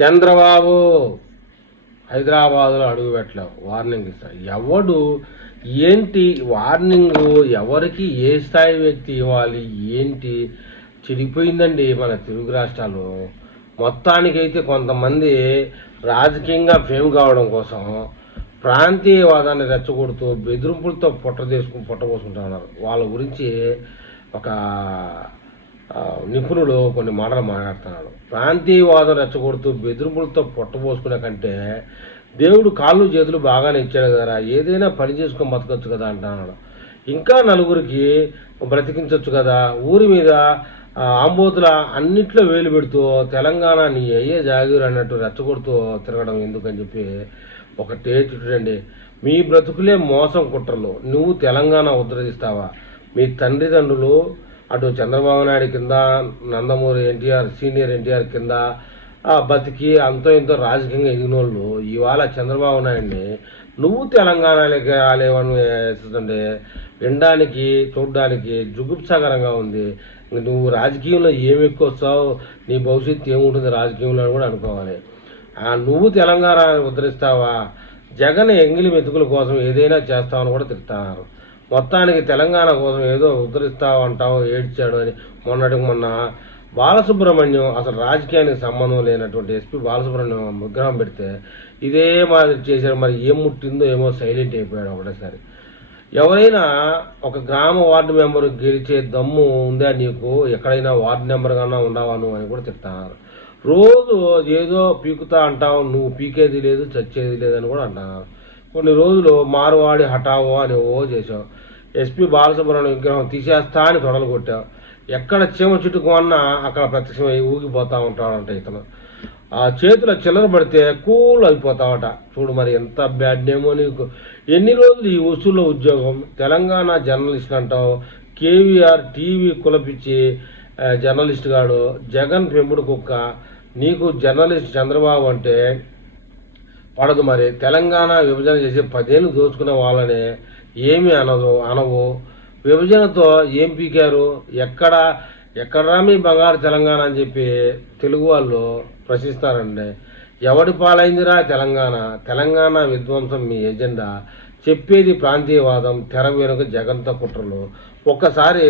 చంద్రబాబు హైదరాబాద్లో అడుగు పెట్టలేవు, వార్నింగ్ ఇస్తారు. ఎవడు ఏంటి వార్నింగ్, ఎవరికి ఏ స్థాయి వ్యక్తి ఇవ్వాలి, ఏంటి చెడిపోయిందండి మన తెలుగు రాష్ట్రాలు. మొత్తానికైతే కొంతమంది రాజకీయంగా ఫేమ్ కావడం కోసం ప్రాంతీయవాదాన్ని రెచ్చగొడుతూ బెదిరింపులతో పుట్టబోసుకుంటా ఉన్నారు. వాళ్ళ గురించి ఒక నిపుణుడు కొన్ని మాటలు మాట్లాడుతున్నాడు. ప్రాంతీయవాదం రెచ్చగొడుతూ బెదిరింపులతో పుట్టబోసుకునే కంటే దేవుడు కాళ్ళు చేతులు బాగానే ఇచ్చాడు కదా, ఏదైనా పని చేసుకొని బతకచ్చు కదా అంటున్నాడు. ఇంకా నలుగురికి బ్రతికించవచ్చు కదా, ఊరి మీద ఆంబోతుల అన్నిట్లో వేలు పెడుతూ తెలంగాణ నీ అయ్యే జాగీరు అన్నట్టు రెచ్చగొడుతూ తిరగడం ఎందుకని చెప్పి ఒకటే చుట్టండి. మీ బ్రతుకులే మోసం కుట్రలు, నువ్వు తెలంగాణ ఉద్ధరిస్తావా? మీ తండ్రిదండ్రులు అటు చంద్రబాబు నాయుడు కింద, నందమూరి ఎన్టీఆర్ సీనియర్ ఎన్టీఆర్ కింద బతికి అంతో ఎంతో రాజకీయంగా ఎదిగినోళ్ళు ఇవాళ చంద్రబాబు నాయుడిని నువ్వు తెలంగాణలోకి రాలేవని వేస్తుంటే వినడానికి చూడడానికి జుగుప్సాకరంగా ఉంది. నువ్వు రాజకీయంలో ఏమి ఎక్కువ వస్తావు, నీ భవిష్యత్తు ఏముంటుంది రాజకీయంలో అని కూడా అనుకోవాలి. నువ్వు తెలంగాణ ఉద్ధరిస్తావా? జగన్ ఎంగిలి మెతుకుల కోసం ఏదైనా చేస్తావని కూడా తిరుగుతున్నారు. మొత్తానికి తెలంగాణ కోసం ఏదో ఉద్ధరిస్తావు అంటావు, ఏడ్చాడు అని మొన్న బాలసుబ్రహ్మణ్యం అసలు రాజకీయానికి సంబంధం లేనటువంటి ఎస్పీ బాలసుబ్రహ్మణ్యం విగ్రహం పెడితే ఇదే మాదిరి చేశాడు. మరి ఏం ముట్టిందో ఏమో సైలెంట్ అయిపోయాడు ఒకటేసారి. ఎవరైనా ఒక గ్రామ వార్డు మెంబర్ గెలిచే దమ్ము ఉందా నీకు? ఎక్కడైనా వార్డు నెంబర్ కన్నా ఉండవా నువ్వు అని కూడా చెప్తున్నారు. రోజు ఏదో పీకుతా అంటావు, నువ్వు పీకేది లేదు చచ్చేది లేదని కూడా అంటున్నారు. కొన్ని రోజులు మారువాడి హఠావో అని చేసావు. ఎస్పీ బాలసుబ్రహ్మణ్యం విగ్రహం తీసేస్తా అని తొడలు కొట్టావు. ఎక్కడ చీమ చుట్టుకు అన్నా అక్కడ ప్రత్యక్షమై ఊగిపోతా ఉంటాడంట ఇతను. ఆ చేతుల చిల్లర పడితే కూల్ అయిపోతావట. చూడు మరి ఎంత బ్యాడ్ నేమో నీకు. ఎన్ని రోజులు ఈ వసూళ్ళ ఉద్యోగం? తెలంగాణ జర్నలిస్ట్ అంటావు, కేవీఆర్ టీవీ కులపిచ్చి జర్నలిస్ట్ గాడు, జగన్ పెంపుడు కుక్క. నీకు జర్నలిస్ట్ చంద్రబాబు అంటే పడదు. మరి తెలంగాణ విభజన చేసి 10 ఏళ్ళు దోచుకునే వాళ్ళని ఏమి అనవు. విభజనతో ఏం పీకారు? ఎక్కడా మీ బంగారు తెలంగాణ అని చెప్పి తెలుగు వాళ్ళు ప్రశ్నిస్తారండి. ఎవడి పాలైందిరా తెలంగాణ విధ్వంసం మీ ఎజెండా. చెప్పేది ప్రాంతీయవాదం, తెర వెనుక జగన్తో కుట్రలు. ఒక్కసారి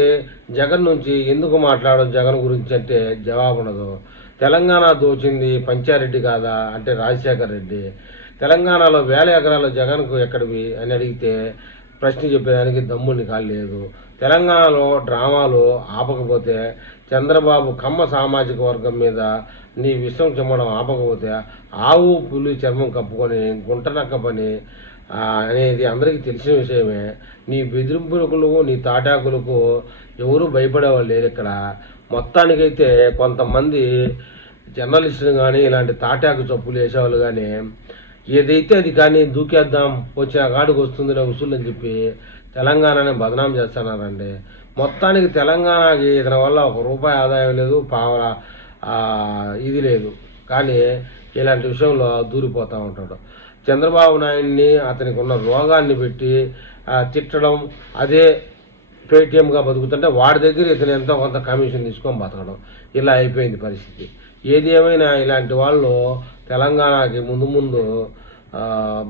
జగన్ నుంచి ఎందుకు మాట్లాడడం జగన్ గురించి అంటే జవాబు ఉండదు. తెలంగాణ దోచింది పంచారెడ్డి కాదా అంటే రాజశేఖర్ రెడ్డి. తెలంగాణలో 1000 ఎకరాలు జగన్కు ఎక్కడివి అని అడిగితే ప్రశ్న చెప్పేదానికి దమ్ముని కాలేదు. తెలంగాణలో డ్రామాలు ఆపకపోతే, చంద్రబాబు కమ్మ సామాజిక వర్గం మీద నీ విషం చెమ్మడం ఆపకపోతే, ఆవు పులి చర్మం కప్పుకొని గుంటనక్క పని అనేది అందరికీ తెలిసిన విషయమే. నీ బెదిరింపులకు నీ తాటాకులకు ఎవరు భయపడేవాళ్ళు లేరు ఇక్కడ. మొత్తానికైతే కొంతమంది జర్నలిస్టులు కానీ ఇలాంటి తాటాకు చప్పులు వేసేవాళ్ళు కానీ ఏదైతే అది కానీ దూకేద్దాం వచ్చిన కాడికి వస్తుందిలే వసూలు అని చెప్పి తెలంగాణని బదనాం చేస్తున్నారండి. మొత్తానికి తెలంగాణకి ఇతని వల్ల ₹1 ఆదాయం లేదు, పావలా ఇది లేదు. కానీ ఇలాంటి విషయంలో దూరిపోతూ ఉంటాడు. చంద్రబాబు నాయుడిని అతనికి ఉన్న రోగాన్ని పెట్టి తిట్టడం, అదే పేటీఎంగా బతుకుతుంటే వాడి దగ్గర ఇతను ఎంతో కొంత కమిషన్ తీసుకొని బతకడం, ఇలా అయిపోయింది పరిస్థితి. ఏది ఏమైనా ఇలాంటి వాళ్ళు తెలంగాణకి ముందు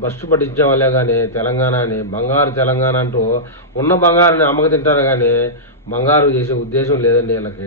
బస్సు పట్టించే వాళ్ళే కానీ తెలంగాణని బంగారు తెలంగాణ అంటూ ఉన్న బంగారుని అమ్మక తింటారు కానీ బంగారు చేసే ఉద్దేశం లేదండి వీళ్ళకి.